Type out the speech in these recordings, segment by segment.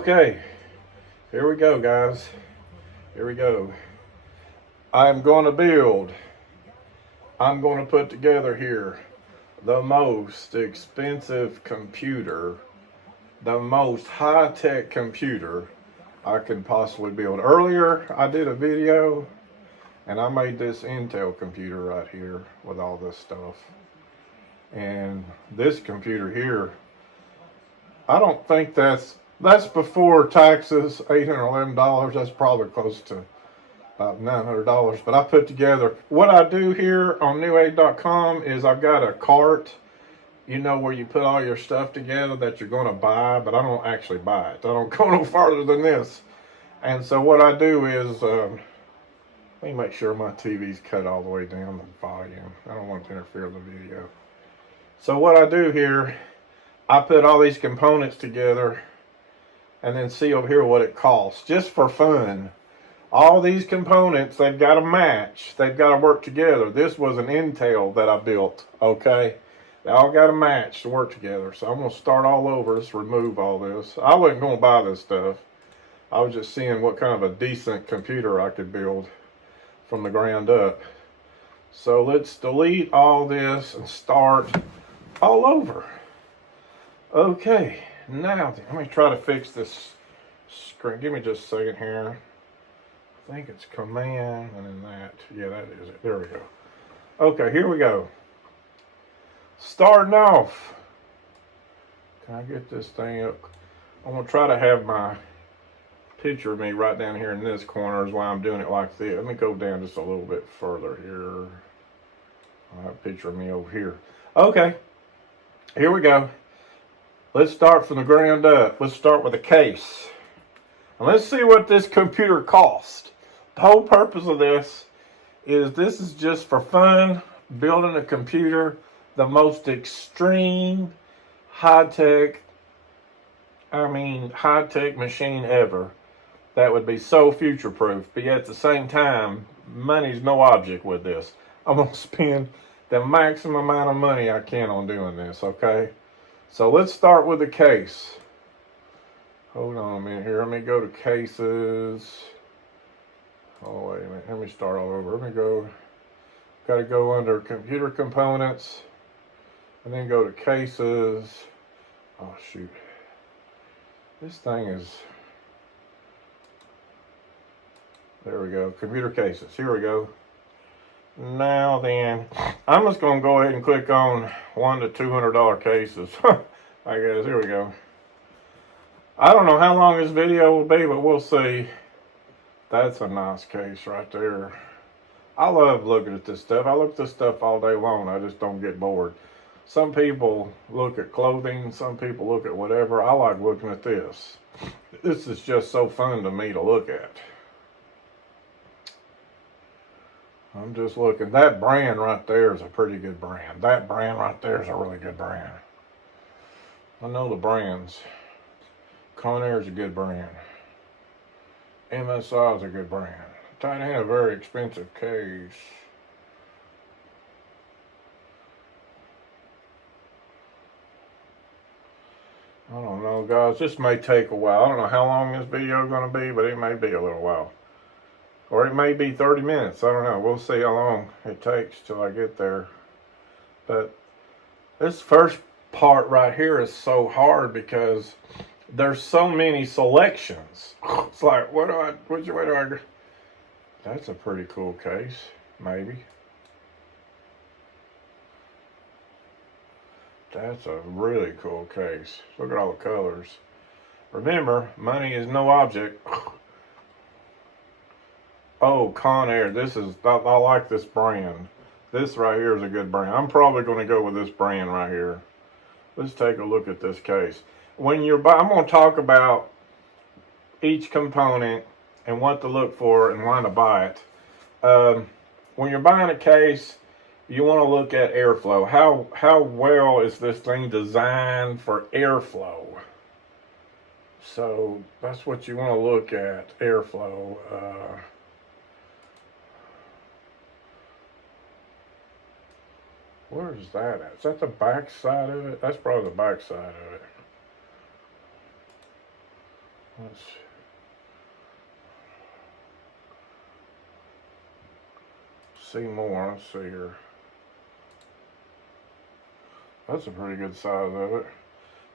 Okay, here we go, guys. Here we go. I'm going to put together here the most expensive computer, the most high-tech computer I can possibly build. Earlier, I did a video and I made this Intel computer right here with all this stuff. And this computer here, I don't think that's before taxes, $811. That's probably close to about $900. But I put together, what I do here on Newegg.com is I've got a cart, you know, where you put all your stuff together that you're going to buy, but I don't actually buy it. I don't go no farther than this. And so what I do is, let me make sure my TV's cut all the way down the volume. I don't want to interfere with the video. So what I do here, I put all these components together and then see over here what it costs, just for fun. All these components, they've got to match. They've got to work together. This was an Intel that I built, okay? They all got to match to work together. So I'm going to start all over. Let's remove all this. I wasn't going to buy this stuff. I was just seeing what kind of a decent computer I could build from the ground up. So let's delete all this and start all over. Okay, now then, let me try to fix this screen. Give me just a second here. I think it's command and then that. Yeah, that is it. There we go. Okay, here we go. Starting off. Can I get this thing up? I'm going to try to have my picture of me right down here in this corner is why I'm doing it like this. Let me go down just a little bit further here. I'll have a picture of me over here. Okay, here we go. Let's start from the ground up. Let's start with a case. And let's see what this computer cost. The whole purpose of this is just for fun, building a computer, the most extreme high-tech machine ever. That would be so future-proof. But yet at the same time, money's no object with this. I'm going to spend the maximum amount of money I can on doing this, okay? So let's start with the case. Hold on a minute here. Let me go to cases. Oh, wait a minute. Let me start all over. Let me go. Got to go under computer components. And then go to cases. Oh, shoot. This thing is. There we go. Computer cases. Here we go. Now then, I'm just going to go ahead and click on $100 to $200 cases. I guess, here we go. I don't know how long this video will be, but we'll see. That's a nice case right there. I love looking at this stuff. I look at this stuff all day long. I just don't get bored. Some people look at clothing. Some people look at whatever. I like looking at this. This is just so fun to me to look at. I'm just looking. That brand right there is a pretty good brand. That brand right there is a really good brand. I know the brands. Conair is a good brand. MSI is a good brand. Titan, a very expensive case. I don't know, guys. This may take a while. I don't know how long this video is going to be, but it may be a little while. Or it may be 30 minutes. I don't know. We'll see how long it takes till I get there. But this first part right here is so hard because there's so many selections. It's like, which way do I go? That's a pretty cool case, maybe. That's a really cool case. Look at all the colors. Remember, money is no object. Oh, Conair. I like this brand. This right here is a good brand. I'm probably going to go with this brand right here. Let's take a look at this case. When you're I'm going to talk about each component and what to look for and when to buy it. When you're buying a case, you want to look at airflow. How well is this thing designed for airflow? So that's what you want to look at, airflow. Where is that at? Is that the back side of it? That's probably the back side of it. Let's see more. Let's see here. That's a pretty good size of it.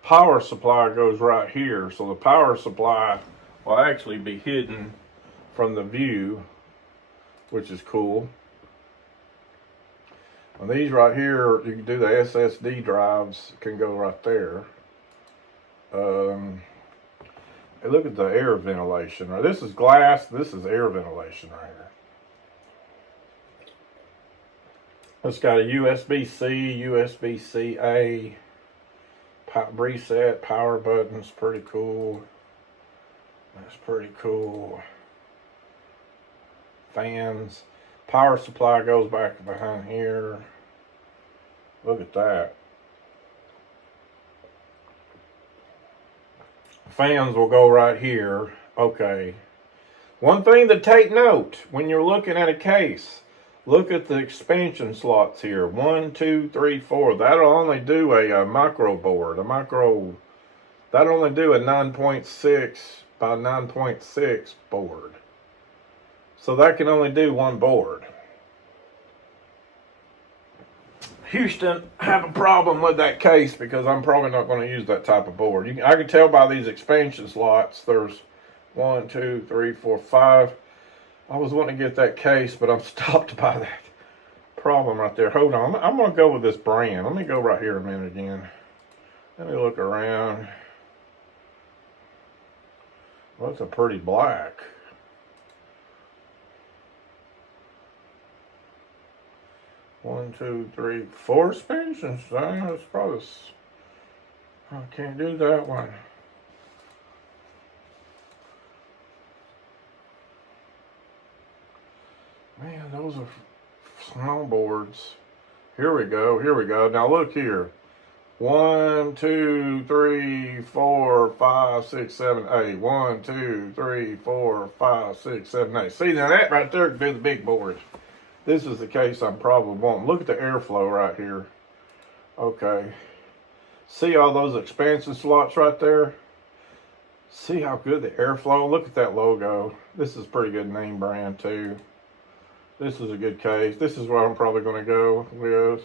Power supply goes right here, so the power supply will actually be hidden from the view, which is cool. And these right here, you can do the SSD drives, can go right there. Hey, look at the air ventilation. Right, this is glass, this is air ventilation right here. It's got a USB-C, USB-C-A, reset, power buttons, pretty cool. That's pretty cool. Fans. Power supply goes back behind here. Look at that. Fans will go right here. Okay. One thing to take note when you're looking at a case, look at the expansion slots here. 1, 2, 3, 4. That'll only do a micro board. That'll only do a 9.6 by 9.6 board. So that can only do one board. Houston, I have a problem with that case because I'm probably not going to use that type of board. I can tell by these expansion slots, there's 1, 2, 3, 4, 5. I was wanting to get that case, but I'm stopped by that problem right there. Hold on, I'm going to go with this brand. Let me go right here a minute again. Let me look around. Well, it's a pretty black. One, two, three, 4 expansions. That's probably. I can't do that one. Man, those are snowboards. Here we go. Here we go. Now look here. 1, 2, 3, 4, 5, 6, 7, 8. 1, 2, 3, 4, 5, 6, 7, 8. See, now that right there could be the big board. This is the case I'm probably wanting. Look at the airflow right here. Okay. See all those expansion slots right there? See how good the airflow? Look at that logo. This is a pretty good name brand too. This is a good case. This is what I'm probably going to go with.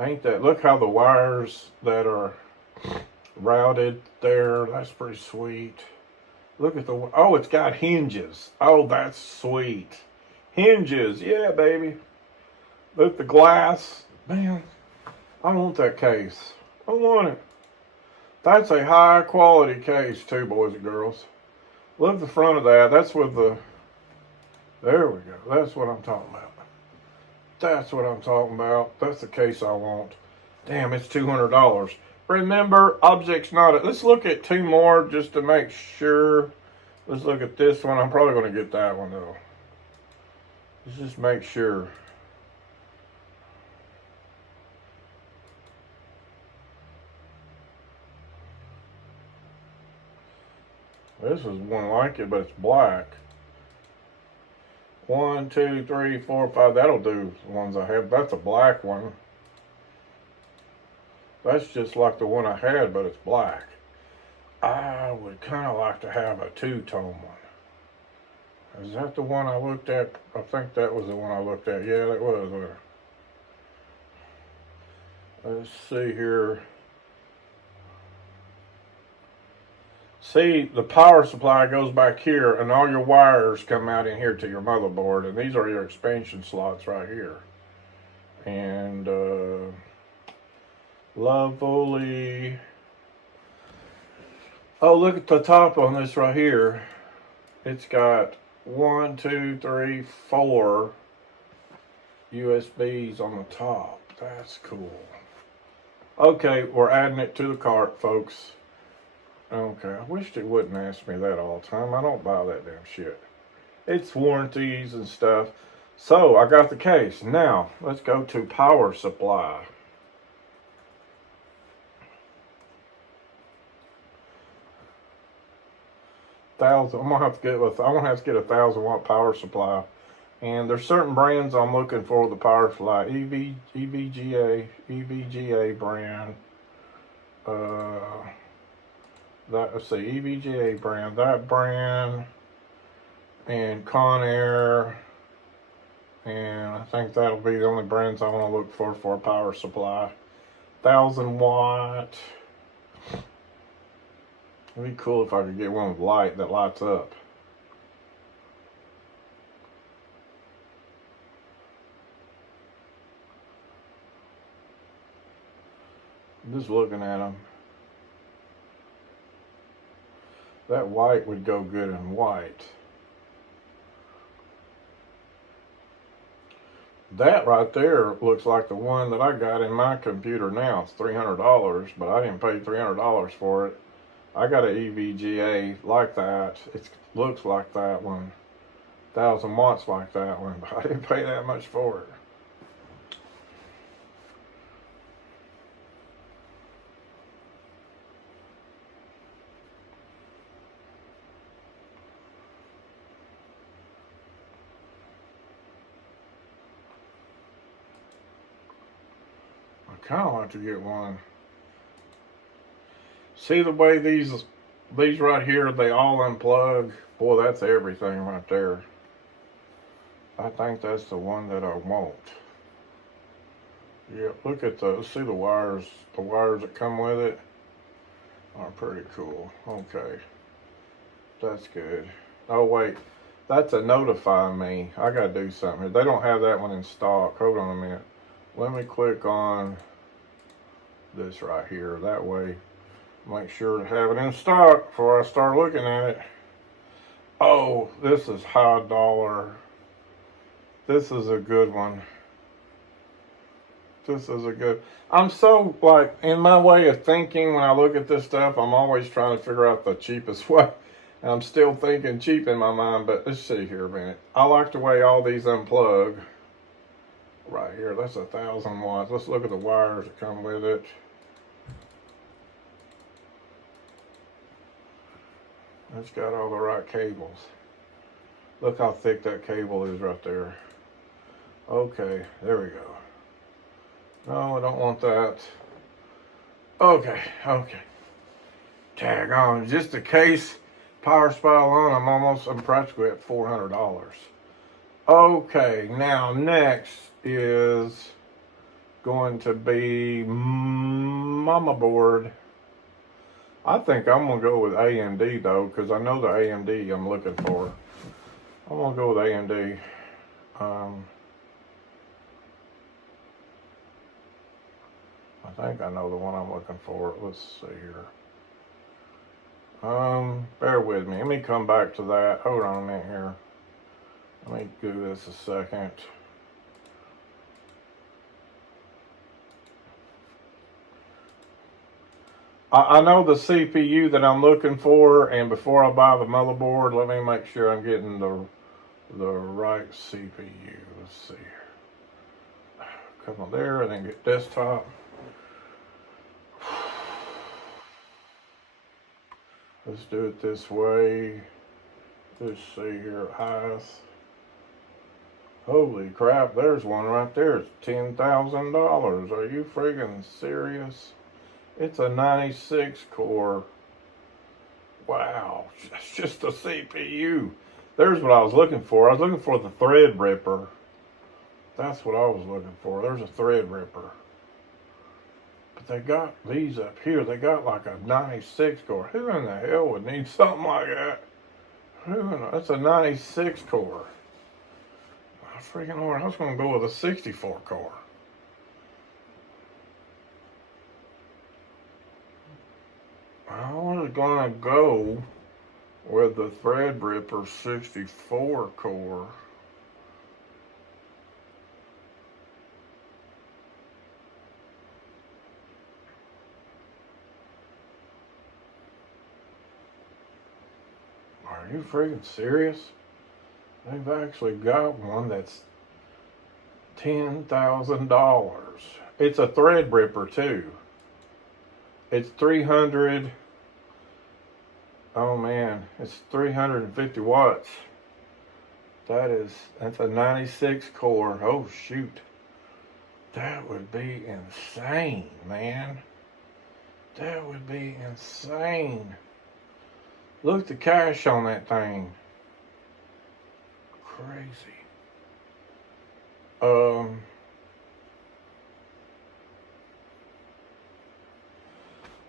Ain't that? Look how the wires that are routed there. That's pretty sweet. Look at the, oh, it's got hinges. Oh, that's sweet. Hinges, yeah, baby. Look at the glass. Man, I want that case. I want it. That's a high quality case too, boys and girls. Look at the front of that. That's with the, there we go. That's what I'm talking about. That's what I'm talking about. That's the case I want. Damn, it's $200. Remember, objects not. Let's look at 2 more just to make sure. Let's look at this one. I'm probably going to get that one though. Let's just make sure. This is one like it, but it's black. 1, 2, 3, 4, 5. That'll do the ones I have. That's a black one. That's just like the one I had, but it's black. I would kind of like to have a 2-tone one. Is that the one I looked at? I think that was the one I looked at. Yeah, that was. Let's see here. See, the power supply goes back here, and all your wires come out in here to your motherboard, and these are your expansion slots right here. And, lovely. Oh, look at the top on this right here. It's got 1, 2, 3, 4 USBs on the top. That's cool. Okay, we're adding it to the cart, folks. Okay, I wished it wouldn't ask me that all the time. I don't buy that damn shit. It's warranties and stuff. So, I got the case. Now, let's go to power supply. I'm gonna have to get 1,000-watt power supply, and there's certain brands I'm looking for the power supply. EVGA brand. that, let's see, EVGA brand, that brand, and Conair, and I think that'll be the only brands I want to look for a power supply. 1,000 watt. It'd be cool if I could get one with light that lights up. I'm just looking at them. That white would go good in white. That right there looks like the one that I got in my computer now. It's $300, but I didn't pay $300 for it. I got an EVGA like that. It looks like that one. 1,000 watts like that one, but I didn't pay that much for it. I kind of like to get one. See the way these right here, they all unplug? Boy, that's everything right there. I think that's the one that I want. Yeah, look at those. See the wires that come with it are pretty cool. Okay, that's good. Oh wait, that's a notify me. I gotta do something. They don't have that one in stock. Hold on a minute. Let me click on this right here. That way, make sure to have it in stock before I start looking at it. Oh, this is high dollar. This is a good one. This is a good. I'm so, like, in my way of thinking, when I look at this stuff, I'm always trying to figure out the cheapest way. And I'm still thinking cheap in my mind, but let's see here a minute. I like the way all these unplug. Right here, that's 1,000 watts. Let's look at the wires that come with it. It's got all the right cables. Look how thick that cable is right there. Okay, there we go. No, I don't want that. Okay. Tag on. Just in case power supply alone, I'm practically at $400. Okay, now next is going to be mama board. I think I'm gonna go with AMD though, because I know the AMD I'm looking for. I'm gonna go with AMD. I think I know the one I'm looking for. Let's see here. Bear with me. Let me come back to that. Hold on a minute here. Let me do this a second. I know the CPU that I'm looking for, and before I buy the motherboard, let me make sure I'm getting the right CPU. Let's see here. Come on there, and then get desktop. Let's do it this way. Let's see here, highest. Holy crap, there's one right there. It's $10,000. Are you friggin' serious? It's a 96 core. Wow, that's just a CPU. There's what I was looking for. I was looking for the Threadripper. That's what I was looking for. There's a Threadripper. But they got these up here. They got like a 96 core. Who in the hell would need something like that? That's a 96 core. I freaking Lord, I was going to go with a 64 core. I was going to go with the Threadripper 64 core. Are you freaking serious? They've actually got one that's $10,000. It's a Threadripper too. It's 300. Oh man, it's 350 watts. That's a 96 core. Oh shoot. That would be insane, man. That would be insane. Look at the cash on that thing. Crazy. I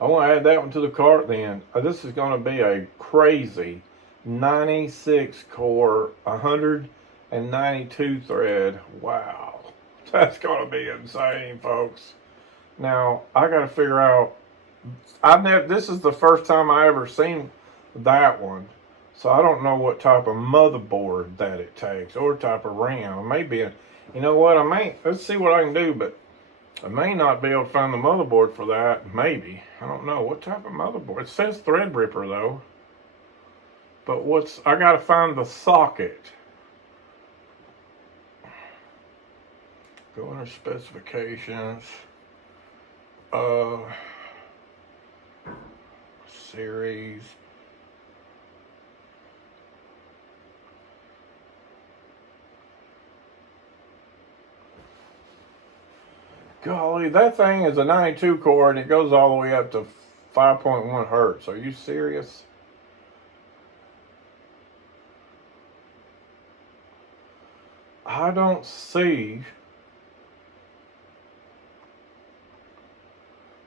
want to add that one to the cart then. This is going to be a crazy 96 core, 192 thread. Wow. That's going to be insane, folks. Now, I got to figure out, this is the first time I ever seen that one. So I don't know what type of motherboard that it takes or type of RAM. Maybe, you know what, let's see what I can do, but I may not be able to find the motherboard for that. Maybe. I don't know. What type of motherboard? It says Threadripper, though. But I got to find the socket. Go under specifications. Series. Golly, that thing is a 92 core and it goes all the way up to 5.1 hertz. Are you serious? I don't see.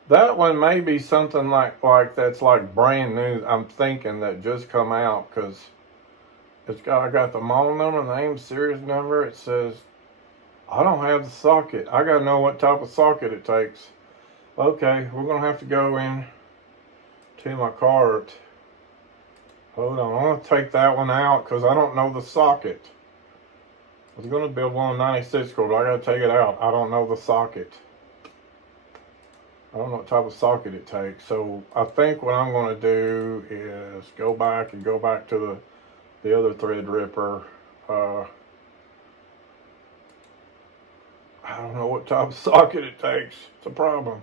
That one may be something like that's like brand new. I'm thinking that just come out because I got the model number, name, series number. It says, I don't have the socket. I got to know what type of socket it takes. Okay, we're going to have to go in to my cart. Hold on, I'm going to take that one out because I don't know the socket. I was going to build one 96 core, but I got to take it out. I don't know the socket. I don't know what type of socket it takes. So I think what I'm going to do is go back to the other Threadripper. I don't know what type of socket it takes. It's a problem.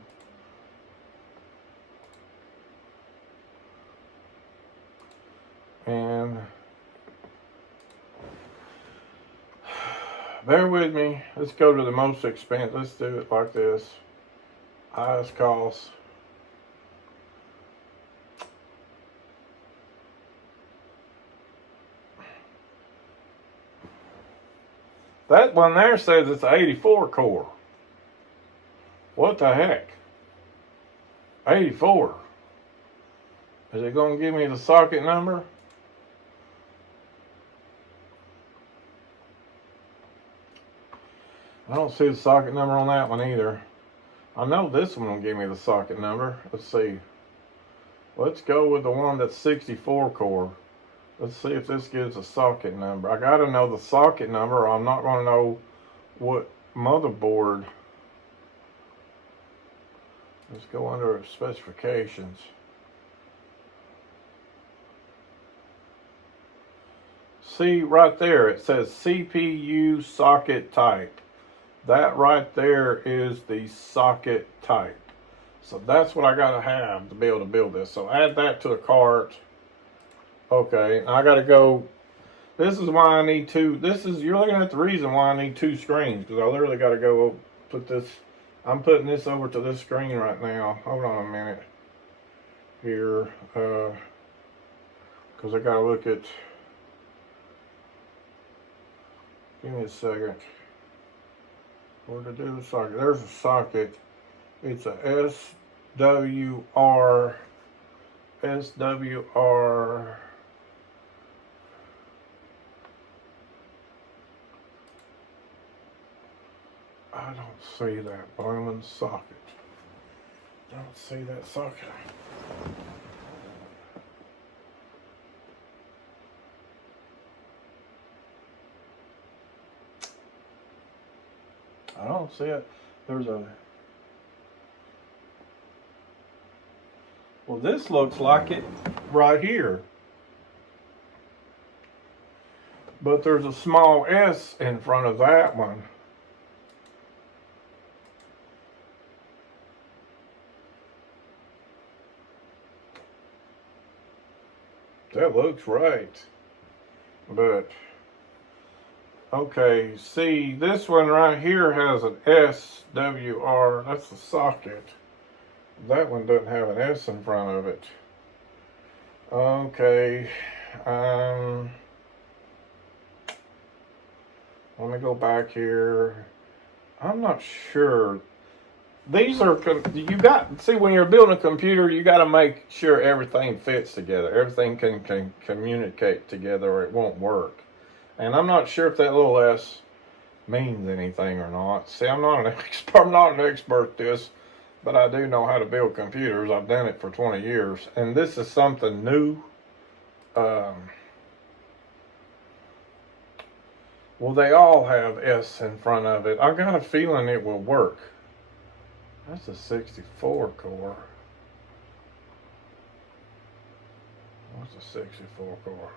And bear with me. Let's go to the most expensive. Let's do it like this. Highest cost. That one there says it's an 84 core. What the heck? 84. Is it going to give me the socket number? I don't see the socket number on that one either. I know this one will give me the socket number. Let's see. Let's go with the one that's 64 core. Let's see if this gives a socket number. I gotta know the socket number or I'm not gonna know what motherboard. Let's go under specifications. See right there, it says CPU socket type. That right there is the socket type. So that's what I gotta have to be able to build this. So add that to the cart. Okay, I gotta go. This is why I need two. You're looking at the reason why I need two screens, because I literally gotta go put this. I'm putting this over to this screen right now. Hold on a minute here, because I gotta look at. Give me a second. Where to do the socket? There's a socket. It's a SWR. I don't see that blooming socket. Don't see that socket. I don't see it. Well, this looks like it right here. But there's a small S in front of that one. That looks right. But, okay, see, this one right here has an SWR. That's the socket. That one doesn't have an S in front of it. Okay. Let me go back here. I'm not sure. These are, you got, see, when you're building a computer, you got to make sure everything fits together. Everything can communicate together or it won't work. And I'm not sure if that little S means anything or not. See, I'm not an expert, at this, but I do know how to build computers. I've done it for 20 years. And this is something new. Well, they all have S in front of it. I got a feeling it will work. That's a 64 core. What's a 64 core?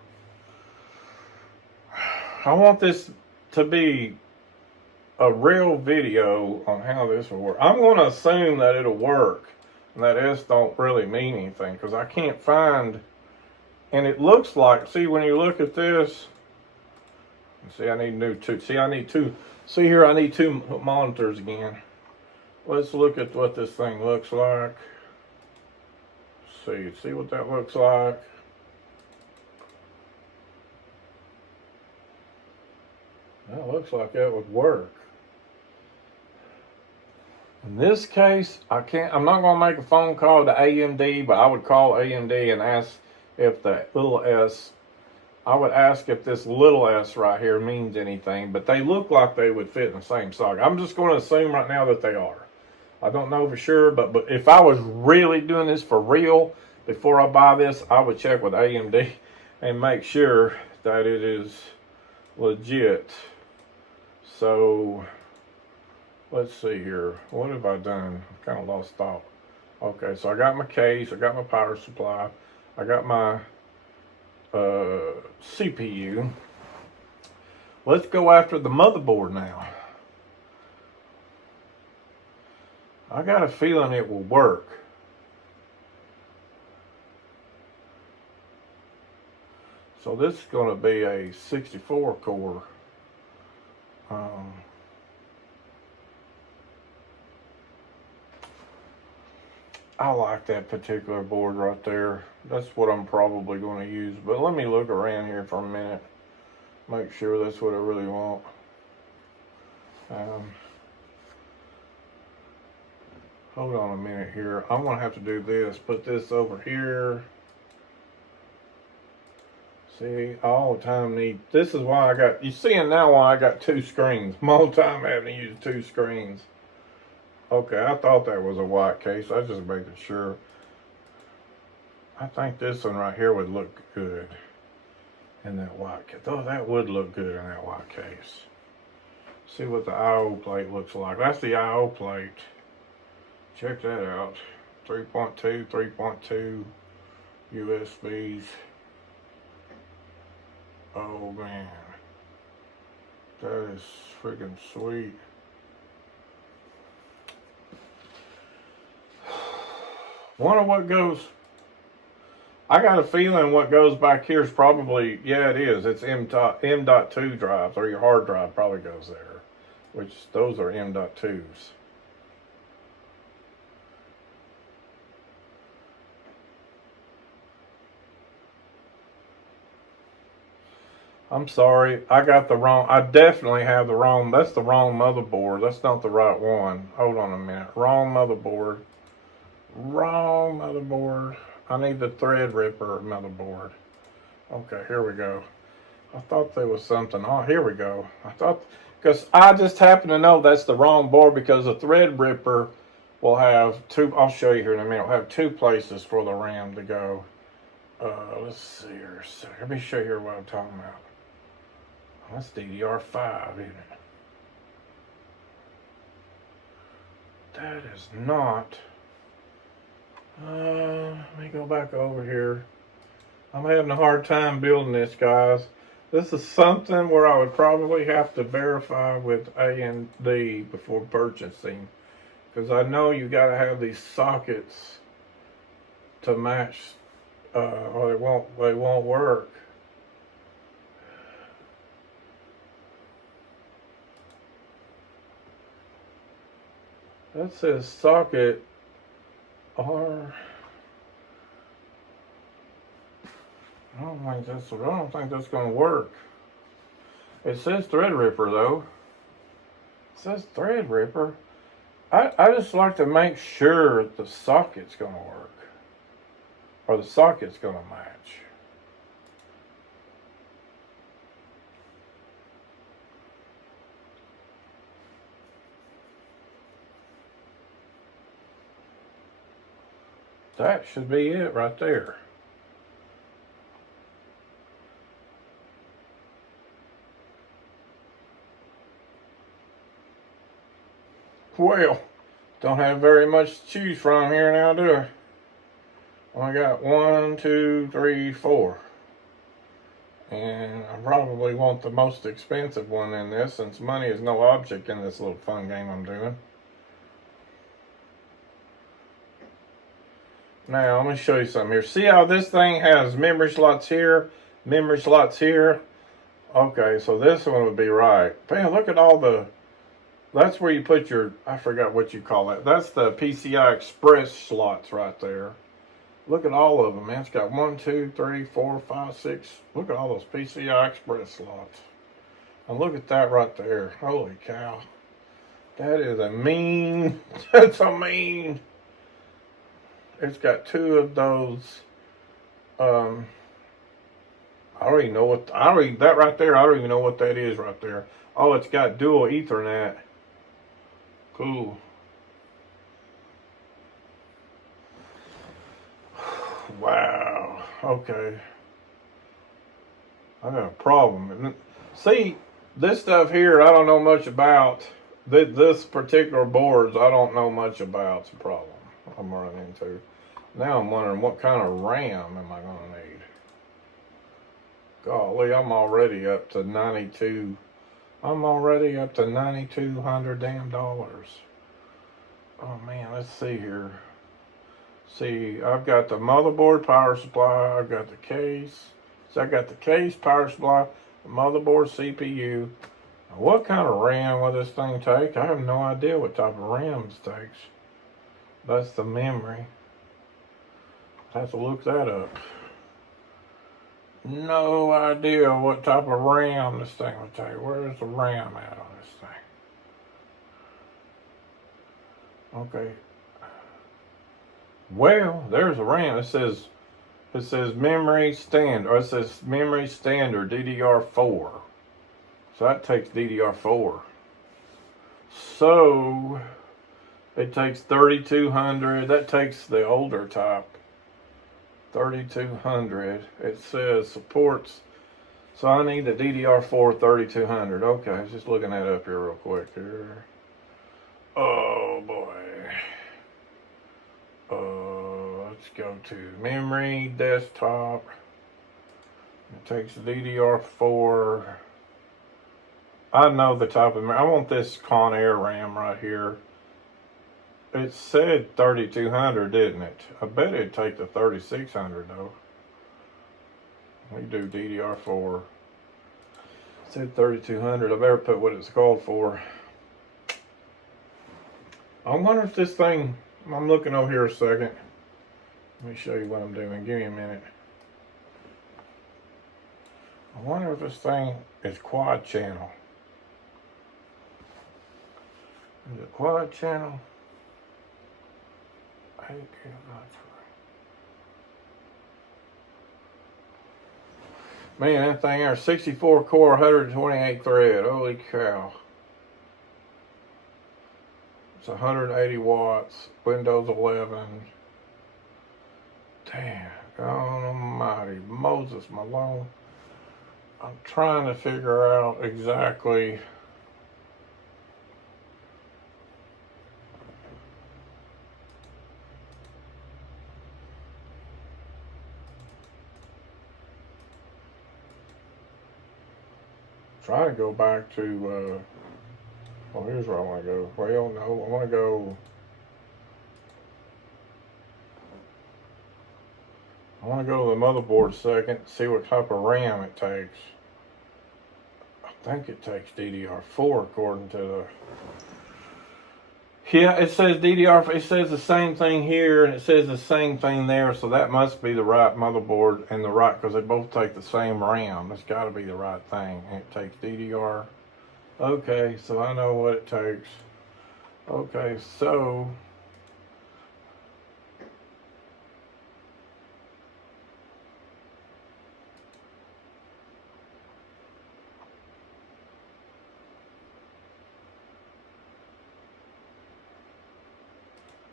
I want this to be a real video on how this will work. I'm going to assume that it'll work and that S don't really mean anything because I can't find, and it looks like, see, when you look at this, see, I need two. See, I need two. See here, I need two monitors again. Let's look at what this thing looks like. See what that looks like. That looks like that would work. In this case, I'm not going to make a phone call to AMD, but I would call AMD and ask if the little S, I would ask if this little S right here means anything, but they look like they would fit in the same socket. I'm just going to assume right now that they are. I don't know for sure, but if I was really doing this for real, before I buy this, I would check with AMD and make sure that it is legit. So, let's see here. What have I done? I've kind of lost thought. Okay, so I got my case, I got my power supply, I got my CPU. Let's go after the motherboard now. I got a feeling it will work. So this is going to be a 64 core. I like that particular board right there. That's what I'm probably going to use. But let me look around here for a minute. Make sure that's what I really want. Hold on a minute here. I'm going to have to do this. Put this over here. See, I all the time need, this is why I got, you seeing now why I got two screens. I'm all the time having to use two screens. Okay, I thought that was a white case. I just making sure. I think this one right here would look good in that white case. Oh, that would look good in that white case. See what the I/O plate looks like. That's the I/O plate. Check that out. 3.2, 3.2 USBs. Oh man, that is freaking sweet. Wonder what goes. I got a feeling what goes back here is probably, yeah, it is. It's M.2 drives, or your hard drive probably goes there, which those are M.2s. I'm sorry, I got the wrong, I definitely have the wrong, that's the wrong motherboard. That's not the right one. Hold on a minute. Wrong motherboard. Wrong motherboard. I need the Threadripper motherboard. Okay, here we go. I thought there was something. Oh, here we go. I thought, because I just happen to know that's the wrong board because the Threadripper will have two, I'll show you here in a minute, will have two places for the RAM to go. Let's see here. So let me show you what I'm talking about. That's DDR5, isn't it? That is not. Let me go back over here. I'm having a hard time building this, guys. This is something where I would probably have to verify with AMD before purchasing, because I know you got to have these sockets to match, or they won't work. That says socket R. I don't think that's gonna work. It says Threadripper though. It says Threadripper. I just like to make sure the socket's gonna work. Or the socket's gonna match. That should be it right there. Well, don't have very much to choose from here now, do I? Only got 1, 2, 3, 4. And I probably want the most expensive one in this, since money is no object in this little fun game I'm doing. Now, let me show you something here. See how this thing has memory slots here, memory slots here? Okay, so this one would be right. Man, look at all the... That's where you put your... I forgot what you call that. That's the PCI Express slots right there. Look at all of them, man. It's got 1, 2, 3, 4, 5, 6. Look at all those PCI Express slots. And look at that right there. Holy cow. That is a mean... That's a mean... It's got 2 of those. I don't even know what. That right there. I don't even know what that is right there. Oh, it's got dual Ethernet. Cool. Wow. Okay. I got a problem. See, this stuff here, I don't know much about. This particular boards, I don't know much about. It's a problem I'm running into. Now I'm wondering what kind of RAM am I going to need? Golly, I'm already up to 92. I'm already up to $9,200 damn dollars. Oh man, let's see here. See, I've got the motherboard, power supply. I've got the case. So I got the case, power supply, the motherboard, CPU. Now, what kind of RAM will this thing take? I have no idea what type of RAM it takes. That's the memory. I have to look that up. No idea what type of RAM this thing would take. Where's the RAM at on this thing? Okay. Well, there's a RAM. It says memory standard, or it says memory standard DDR4. So that takes DDR4. So it takes 3200. That takes the older type. 3200. It says supports. So I need the DDR4 3200. Okay, I was just looking that up here real quick here. Oh boy. Let's go to memory, desktop. It takes DDR4. I know the type of memory. I want this Conair RAM right here. It said 3200, didn't it? I bet it'd take the 3600 though. We do DDR4. It said 3200. I better put what it's called for. I wonder if this thing... I'm looking over here a second. Let me show you what I'm doing. Give me a minute. I wonder if this thing is quad channel. Is it quad channel? Man, that thing there, 64 core, 128 thread. Holy cow. It's 180 watts, Windows 11. Damn, God almighty, Moses Malone. I'm trying to figure out exactly. Trying to go back to, oh, here's where I want to go. Well, no, I want to go. I want to go to the motherboard second, see what type of RAM it takes. I think it takes DDR4 according to the... Yeah, it says DDR. It says the same thing here, and it says the same thing there. So that must be the right motherboard and the right, because they both take the same RAM. It's got to be the right thing. And it takes DDR. Okay, so I know what it takes. Okay, so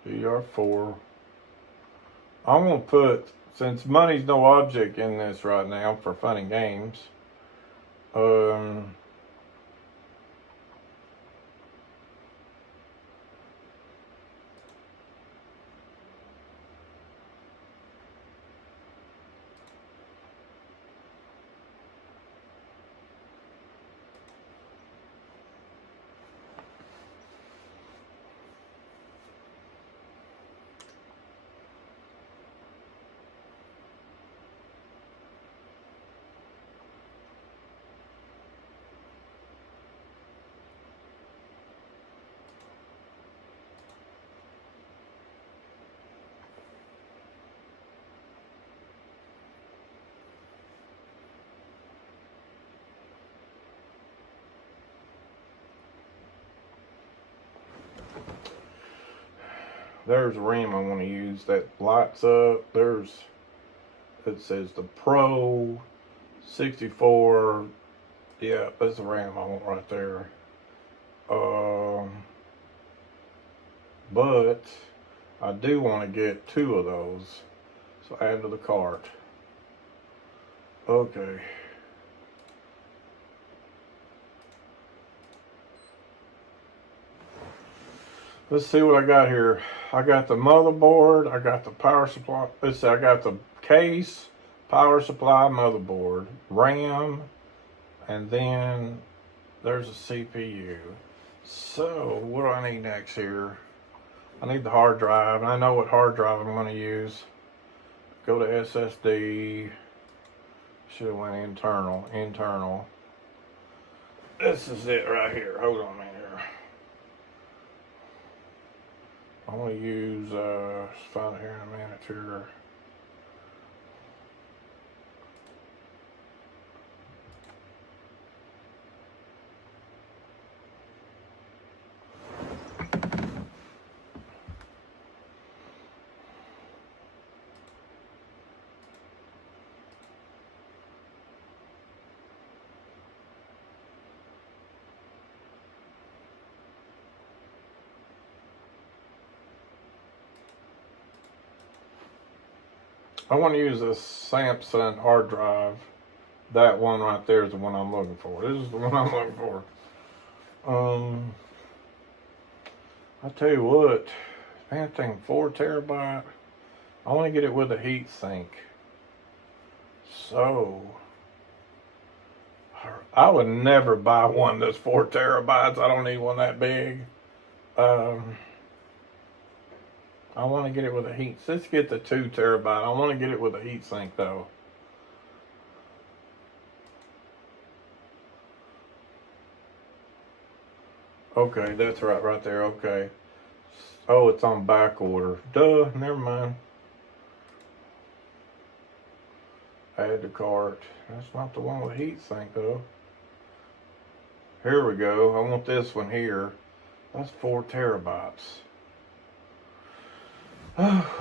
DDR4. I'm gonna put, since money's no object in this right now for fun and games. There's RAM I want to use that lights up. It says the Pro 64. Yeah, that's the RAM I want right there. But I do want to get 2 of those. So add to the cart. Okay. Let's see what I got here. I got the motherboard, I got the power supply. Let's see, I got the case, power supply, motherboard, RAM, and then there's a CPU. So what do I need next here? I need the hard drive, and I know what hard drive I'm going to use. Go to SSD. Should have went internal. This is it right here. Hold on a minute here. I'm going to use, find it here in a minute here. I want to use this Samsung hard drive. That one right there is the one I'm looking for. This is the one I'm looking for. I tell you what, man, thing 4 terabyte. I want to get it with a heat sink. So I would never buy one that's 4 terabytes. I don't need one that big. I want to get it with a heat. Let's get the 2 terabyte. I want to get it with a heat sink though. Okay, that's right there. Okay. Oh, it's on back order. Duh, never mind. Add to cart. That's not the one with heat sink though. Here we go. I want this one here. That's 4 terabytes.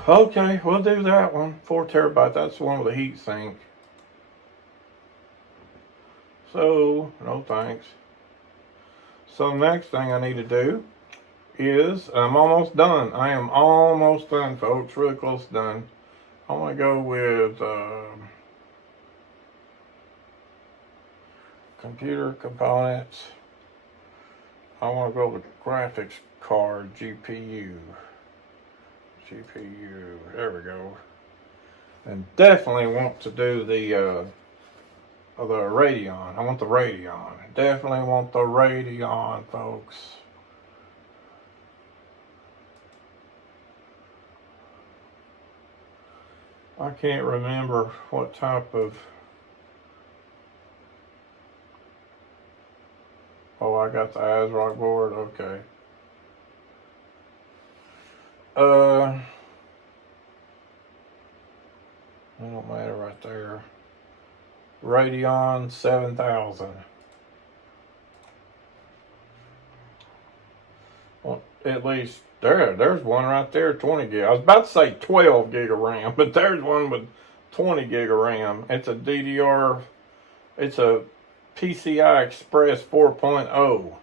Okay, we'll do that one. 4 terabyte. That's the one with the heat sink. So, no thanks. So next thing I need to do is, I'm almost done. I am almost done, folks. Really close to done. I want to go with computer components. I want to go with graphics card, GPU. There we go. And definitely want to do the Radeon. I want the Radeon. Definitely want the Radeon, folks. I can't remember what type of. Oh, I got the ASRock board. Okay. It don't matter right there. Radeon 7000. Well, at least there's one right there, 20 gig. I was about to say 12 gig of RAM, but there's one with 20 gig of RAM. It's a DDR, it's a PCI Express 4.0. Oh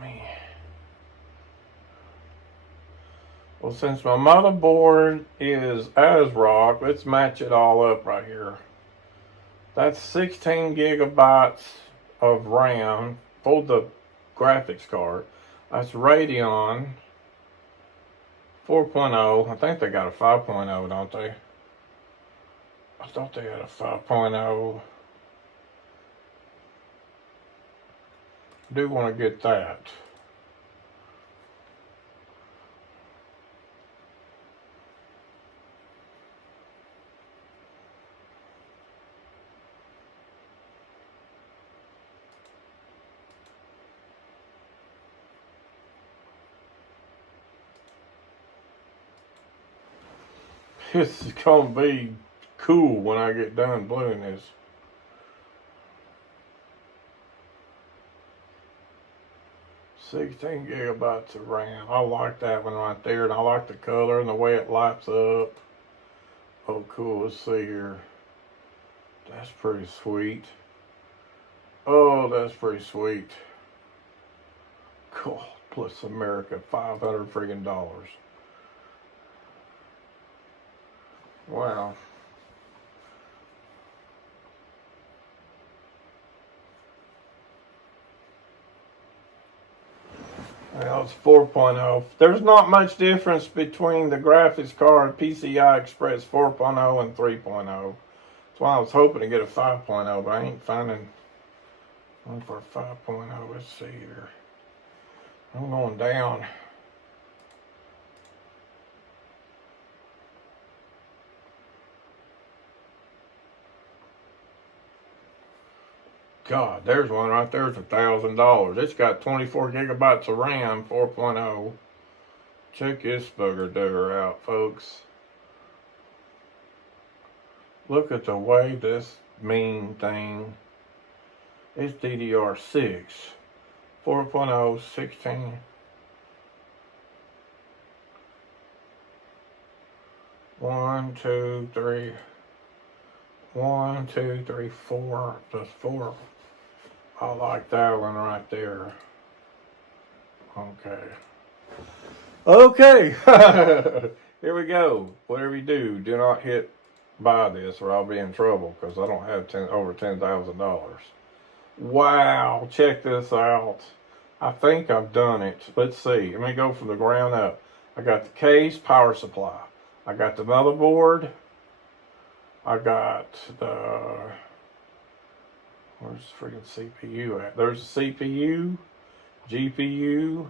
man. Well, since my motherboard is ASRock, let's match it all up right here. That's 16 gigabytes of RAM for the graphics card. That's Radeon 4.0. I think they got a 5.0, don't they? I thought they had a 5.0. Do want to get that. This is gonna be cool when I get done gluing this. $16 gigabytes of RAM. I like that one right there, and I like the color and the way it lights up. Oh, cool. Let's see here. That's pretty sweet. Oh, that's pretty sweet. Cool. Plus America, $500 friggin' dollars. Wow. Well, it's 4.0. There's not much difference between the graphics card PCI Express 4.0 and 3.0. That's why I was hoping to get a 5.0, but I ain't finding one for 5.0. Let's see here. I'm going down. God, there's one right there. It's $1,000. It's got 24 gigabytes of RAM, 4.0. Check this bugger dugger out, folks. Look at the way this mean thing. It's DDR6, 4.0, 16. One, two, three. 1, 2, 3, 4. Plus 4. I like that one right there. Okay. Here we go. Whatever you do, do not hit buy this or I'll be in trouble because I don't have over $10,000. Wow. Check this out. I think I've done it. Let's see. Let me go from the ground up. I got the case, power supply. I got the motherboard. I got the, where's the freaking CPU at? There's the CPU, GPU.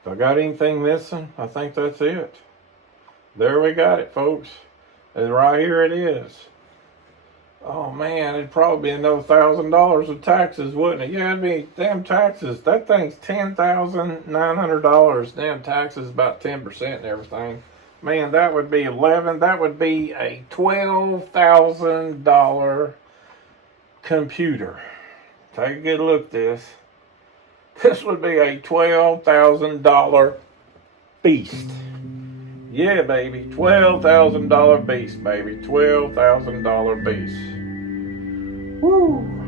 If I got anything missing, I think that's it. There we got it, folks. And right here it is. Oh man, it'd probably be another $1,000 of taxes, wouldn't it? Yeah, it'd be damn taxes. That thing's $10,900. Damn taxes, about 10% and everything. Man, that would be 11. That would be a $12,000 computer. Take a good look at this. This would be a $12,000 beast. Yeah, baby. $12,000 beast, baby. $12,000 beast. Woo.